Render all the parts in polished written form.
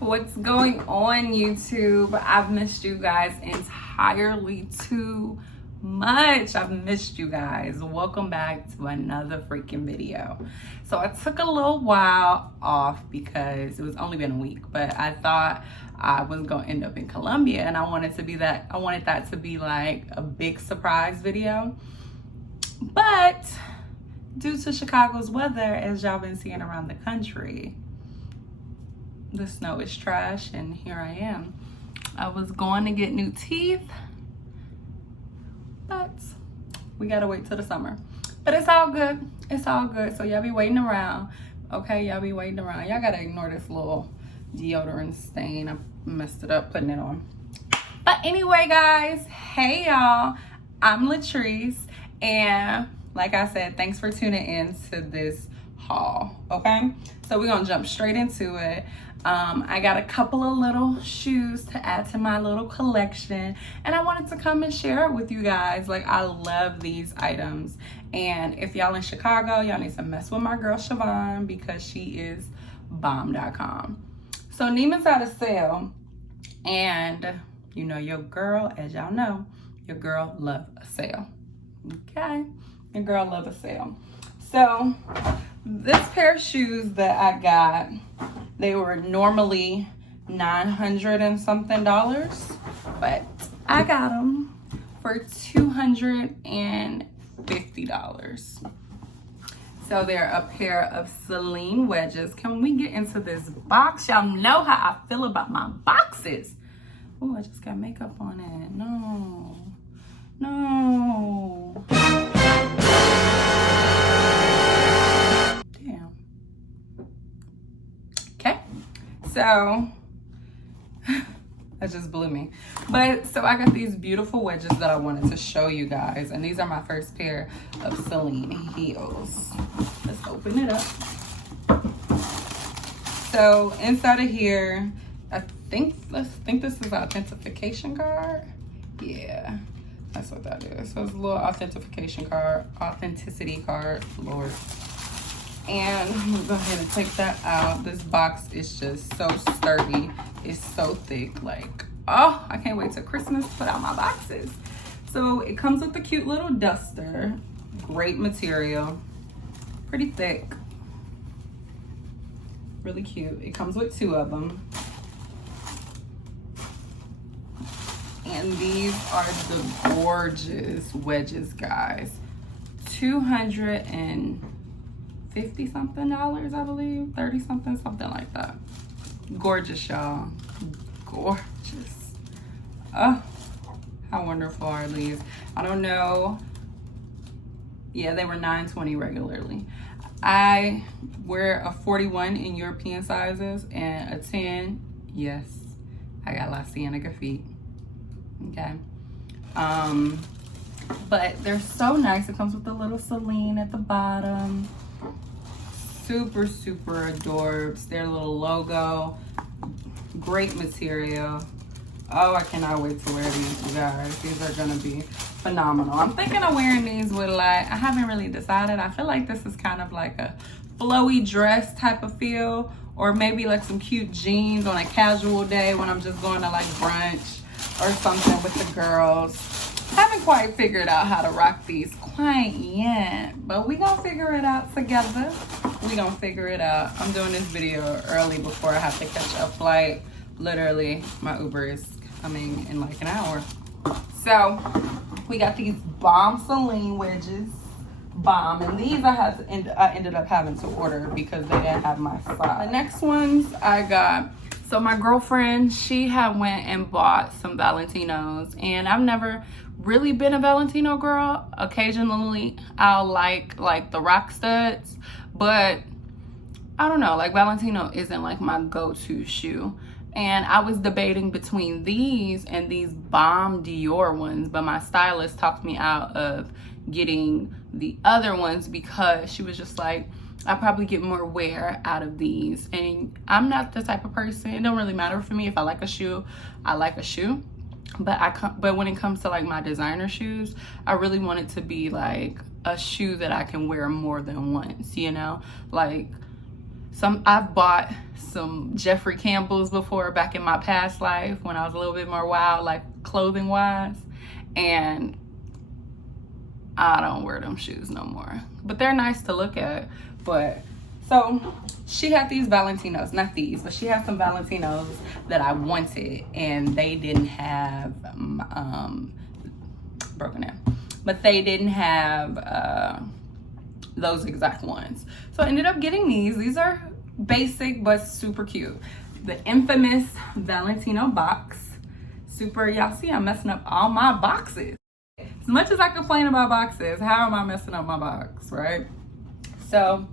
What's going on, YouTube? I've missed you guys entirely too much. I've missed you guys. Welcome back to another freaking video. So I took a little while off because it was only been a week, but I thought I was gonna end up in Colombia and I wanted that to be like a big surprise video. But due to Chicago's weather, as y'all been seeing around the country, the snow is trash and here I am. I was going to get new teeth, but we gotta wait till the summer. But it's all good. It's all good. So y'all be waiting around. Okay, y'all be waiting around. Y'all gotta ignore this little deodorant stain. I messed it up putting it on. But anyway, guys, hey y'all. I'm Latrice, and like I said, thanks for tuning in to this haul. Okay, so we're gonna jump straight into it. I got a couple of little shoes to add to my little collection, and I wanted to come and share it with you guys. Like, I love these items, and if y'all in Chicago, y'all need to mess with my girl Siobhan because she is bomb.com. So Neiman's at a sale, and you know your girl, as y'all know, your girl love a sale. Okay, your girl love a sale. So this pair of shoes that I got, they were normally $900 and something, but I got them for $250. So they're a pair of Celine wedges. Can we get into this box? Y'all know how I feel about my boxes. Oh, I just got makeup on it. No. Damn. Okay, so that just blew me. But so I got these beautiful wedges that I wanted to show you guys, and these are my first pair of Celine heels. Let's open it up. So inside of here, I think this is an authentication card. Yeah, that's what that is. So it's a little authenticity card, Lord. And I'm gonna go ahead and take that out. This box is just so sturdy. It's so thick. Like, oh, I can't wait till Christmas to put out my boxes. So it comes with a cute little duster. Great material. Pretty thick. Really cute. It comes with 2 of them. And these are the gorgeous wedges, guys. $250 something, I believe. 30 something, something like that. Gorgeous, y'all. Gorgeous. Oh, how wonderful are these? I don't know. Yeah, they were $920 regularly. I wear a 41 in European sizes and a 10. Yes, I got La Cienega feet. Okay. But they're so nice. It comes with a little Celine at the bottom. Super adorbs. Their little logo. Great material. Oh, I cannot wait to wear these, you guys. These are gonna be phenomenal. I'm thinking of wearing these with, like, I haven't really decided. I feel like this is kind of like a flowy dress type of feel, or maybe like some cute jeans on a casual day when I'm just going to like brunch or something with the girls. Haven't quite figured out how to rock these quite yet, but we gonna figure it out together. We gonna figure it out. I'm doing this video early before I have to catch a flight. Literally, my Uber is coming in like an hour. So we got these bomb Celine wedges. Bomb, and these I ended up having to order because they didn't have my size. The next ones I got, so my girlfriend, she had went and bought some Valentinos, and I've never really been a Valentino girl. Occasionally I'll like the rockstuds, but I don't know, like Valentino isn't like my go-to shoe. And I was debating between these and these bomb Dior ones, but my stylist talked me out of getting the other ones because she was just like, I probably get more wear out of these. And I'm not the type of person, it don't really matter for me. If I like a shoe, I like a shoe. But when it comes to like my designer shoes, I really want it to be like a shoe that I can wear more than once, you know? Like, I've bought some Jeffrey Campbell's before back in my past life when I was a little bit more wild, like clothing wise, and I don't wear them shoes no more, but they're nice to look at. But so she had these Valentinos, not these, but she had some Valentinos that I wanted, and they didn't have broken down, but they didn't have those exact ones. So I ended up getting these. These are basic but super cute. The infamous Valentino box. Super, y'all see I'm messing up all my boxes. As much as I complain about boxes, how am I messing up my box, right? So,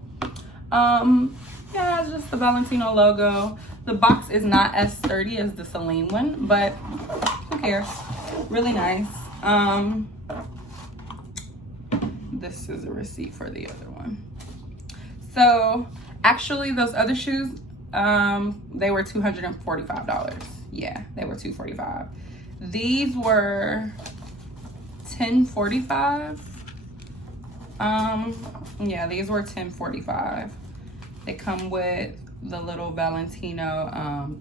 yeah, it's just the Valentino logo. The box is not as sturdy as the Celine one, but who cares? Really nice. This is a receipt for the other one. So actually those other shoes, they were $245. Yeah, they were $245. These were $10.45. Yeah, these were $10.45. They come with the little Valentino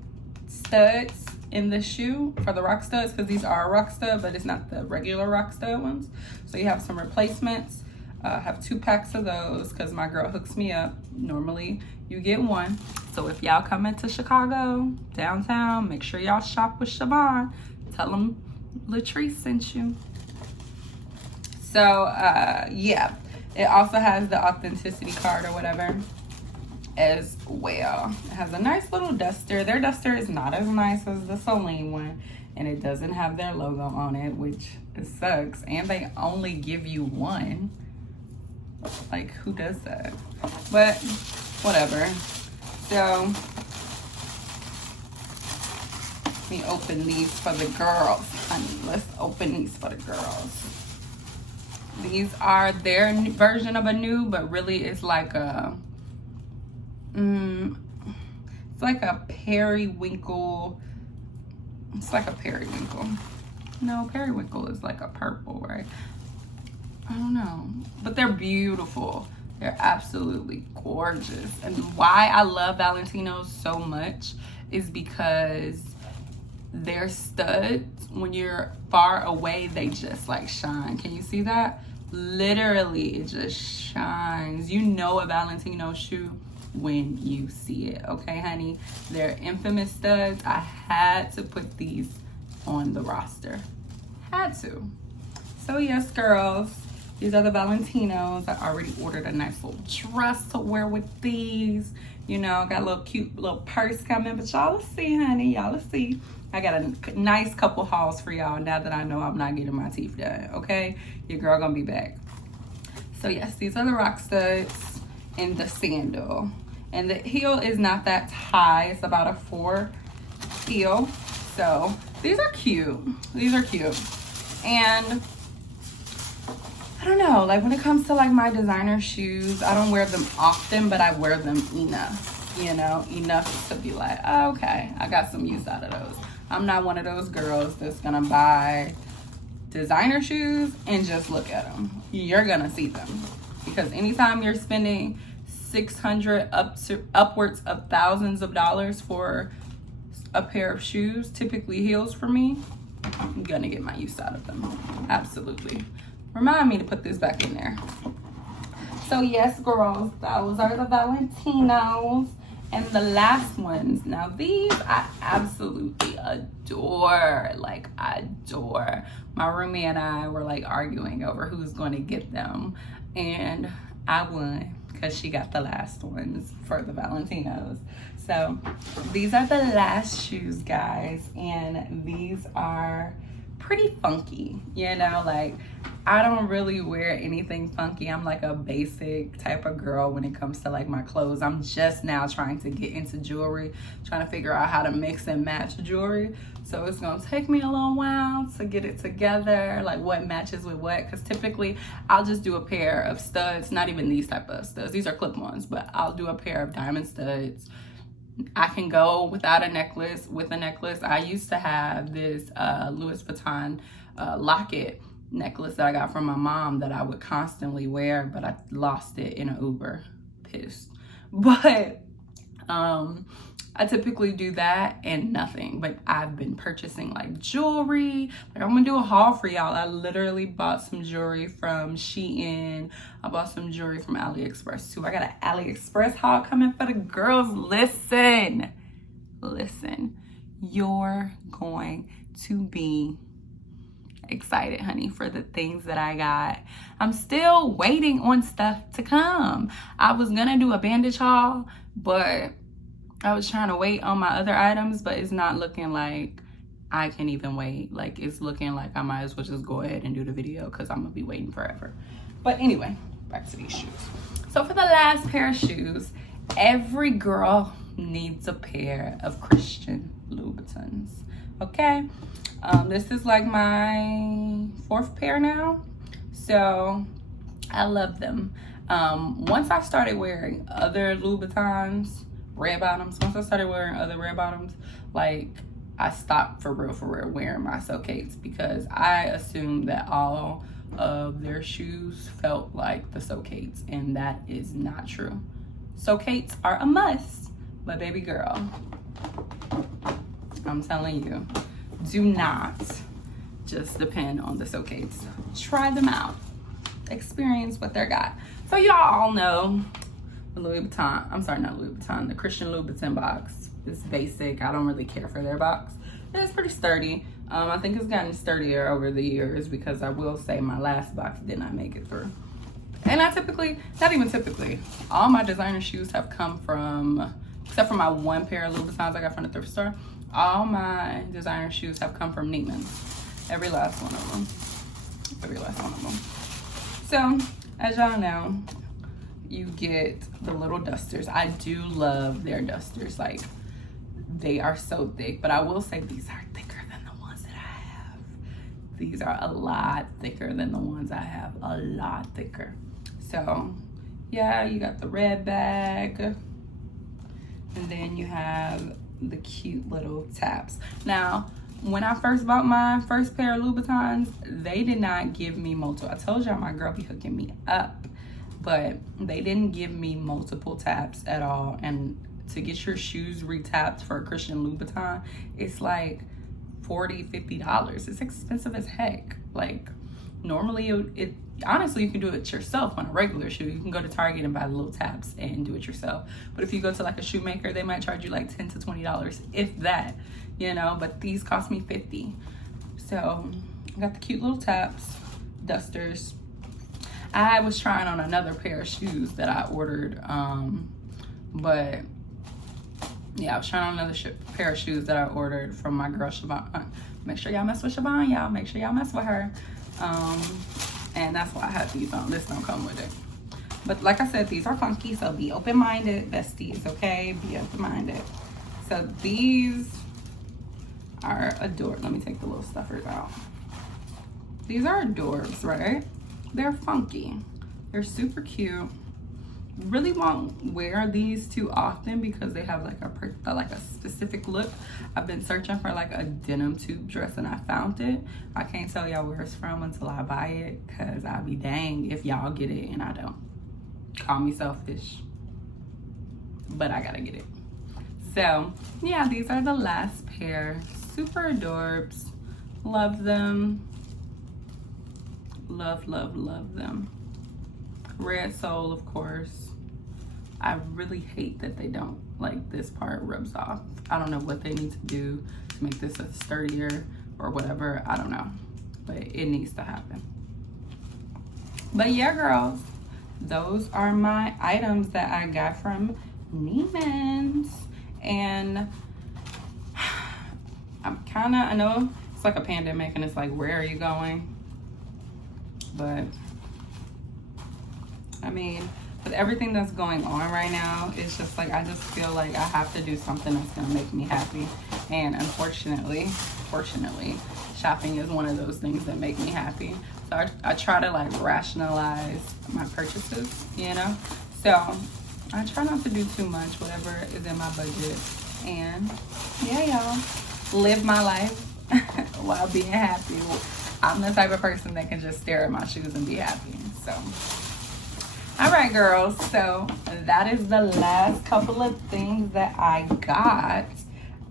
studs in the shoe for the rock studs, because these are a rock stud, but it's not the regular rock stud ones. So you have some replacements. Have 2 packs of those because my girl hooks me up. Normally you get 1. So if y'all come into Chicago downtown, make sure y'all shop with Siobhan. Tell them Latrice sent you. So yeah, it also has the authenticity card or whatever as well. It has a nice little duster. Their duster is not as nice as the Celine one, and it doesn't have their logo on it, which it sucks. And they only give you 1. Like, who does that? But whatever. So let me open these for the girls. Let's open these for the girls. These are their version of a nude, but really it's like a it's like a periwinkle. It's like a periwinkle. No, periwinkle is like a purple, right? I don't know, but they're beautiful. They're absolutely gorgeous. And why I love Valentinos so much is because their studs, when you're far away, they just like shine. Can you see that? Literally, it just shines. You know a Valentino shoe when you see it, okay, honey? They're infamous studs. I had to put these on the roster. Had to. So yes, girls, these are the Valentinos. I already ordered a nice little dress to wear with these. You know, got a little cute little purse coming, but y'all will see, honey. Y'all will see. I got a nice couple hauls for y'all now that I know I'm not getting my teeth done, okay? Your girl gonna be back. So yes, these are the rock studs and the sandal. And the heel is not that high. It's about a 4 heel. So these are cute. These are cute. And I don't know, like when it comes to like my designer shoes, I don't wear them often, but I wear them enough, you know, enough to be like, oh, okay, I got some use out of those. I'm not one of those girls that's gonna buy designer shoes and just look at them. You're gonna see them, because anytime you're spending $600 upwards of thousands of dollars for a pair of shoes, typically heels for me, I'm gonna get my use out of them. Absolutely. Remind me to put this back in there. So yes, girls, those are the Valentinos. And the last ones, now these I absolutely adore. Like, adore. My roommate and I were like arguing over who's going to get them, and I won because she got the last ones for the Valentinos. So these are the last shoes, guys, and these are pretty funky, you know. Like, I don't really wear anything funky. I'm like a basic type of girl when it comes to like my clothes. I'm just now trying to get into jewelry, trying to figure out how to mix and match jewelry. So it's gonna take me a little while to get it together, like what matches with what, because typically I'll just do a pair of studs, not even these type of studs, these are clip-ons, but I'll do a pair of diamond studs. I can go without a necklace, with a necklace. I used to have this Louis Vuitton locket necklace that I got from my mom that I would constantly wear, but I lost it in an Uber. Pissed. But I typically do that and nothing, but I've been purchasing like jewelry. Like I'm gonna do a haul for y'all. I literally bought some jewelry from Shein. I bought some jewelry from AliExpress too. I got an AliExpress haul coming for the girls. Listen, you're going to be excited, honey, for the things that I got. I'm still waiting on stuff to come. I was gonna do a bandage haul, but I was trying to wait on my other items, but it's not looking like I can even wait. Like, it's looking like I might as well just go ahead and do the video because I'm gonna be waiting forever. But anyway, back to these shoes. So for the last pair of shoes, every girl needs a pair of Christian Louboutins, okay? This is like my 4th pair now, so I love them. Once I started wearing other Louboutins, red bottoms, once I started wearing other red bottoms, like, I stopped for real wearing my Socates because I assumed that all of their shoes felt like the Socates, and that is not true. Socates are a must, but baby girl, I'm telling you, do not just depend on the Socates. Try them out. Experience what they got. So y'all all know the Louboutin, I'm sorry, not Louboutin, the Christian Louboutin box is basic. I don't really care for their box. It's pretty sturdy. I think it's gotten sturdier over the years because I will say my last box did not make it through. And I typically, not even typically, all my designer shoes have come from, except for my 1 pair of Louboutins I got from the thrift store, all my designer shoes have come from Neiman. Every last one of them. Every last one of them. So, as y'all know, you get the little dusters. I do love their dusters. Like, they are so thick. But I will say these are thicker than the ones that I have. These are a lot thicker than the ones I have. A lot thicker. So, yeah, you got the red bag. And then you have the cute little taps. Now, when I first bought my first pair of Louboutins, they did not give me multiple. I told y'all my girl be hooking me up, but they didn't give me multiple taps at all. And to get your shoes retapped for a Christian Louboutin, it's like $40, $50. It's expensive as heck. Like, normally it honestly, you can do it yourself on a regular shoe. You can go to Target and buy the little taps and do it yourself. But if you go to like a shoemaker, they might charge you like $10 to $20, if that, you know, but these cost me $50. So I got the cute little taps, dusters. I was trying on another pair of shoes that I ordered, but yeah, I was trying on another pair of shoes that I ordered from my girl Siobhan. Make sure y'all mess with Siobhan, y'all. Make sure y'all mess with her. And that's why I had these on. This don't come with it. But like I said, these are funky, so be open-minded, besties, okay? Be open-minded. So these are adorbs. Let me take the little stuffers out. These are adorbs, right? They're funky. They're super cute. Really won't wear these too often because they have like a specific look. I've been searching for like a denim tube dress and I found it. I can't tell y'all where it's from until I buy it because I'll be dang if y'all get it and I don't. Call me selfish, but I gotta get it. So yeah, these are the last pair. Super adorbs. Love them. Love, love, love them. Red sole, of course. I really hate that they don't, like, this part rubs off. I don't know what they need to do to make this a sturdier or whatever. I don't know, but it needs to happen. But yeah, girls, those are my items that I got from Neiman's. And I'm kind of, I know it's like a pandemic and it's like, where are you going? But I mean, with everything that's going on right now, it's just like, I just feel like I have to do something that's gonna make me happy. And unfortunately, fortunately, shopping is one of those things that make me happy. So I try to like rationalize my purchases, you know? So I try not to do too much, whatever is in my budget. And yeah, y'all, live my life while being happy. I'm the type of person that can just stare at my shoes and be happy. So All right, girls, so that is the last couple of things that I got.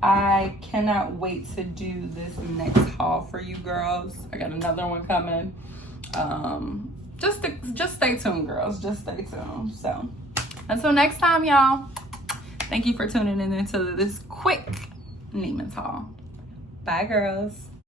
I cannot wait to do this next haul for you girls. I got another one coming. Just stay tuned, girls. Just stay tuned. So until next time, y'all, thank you for tuning in into this quick Neiman's haul. Bye, girls.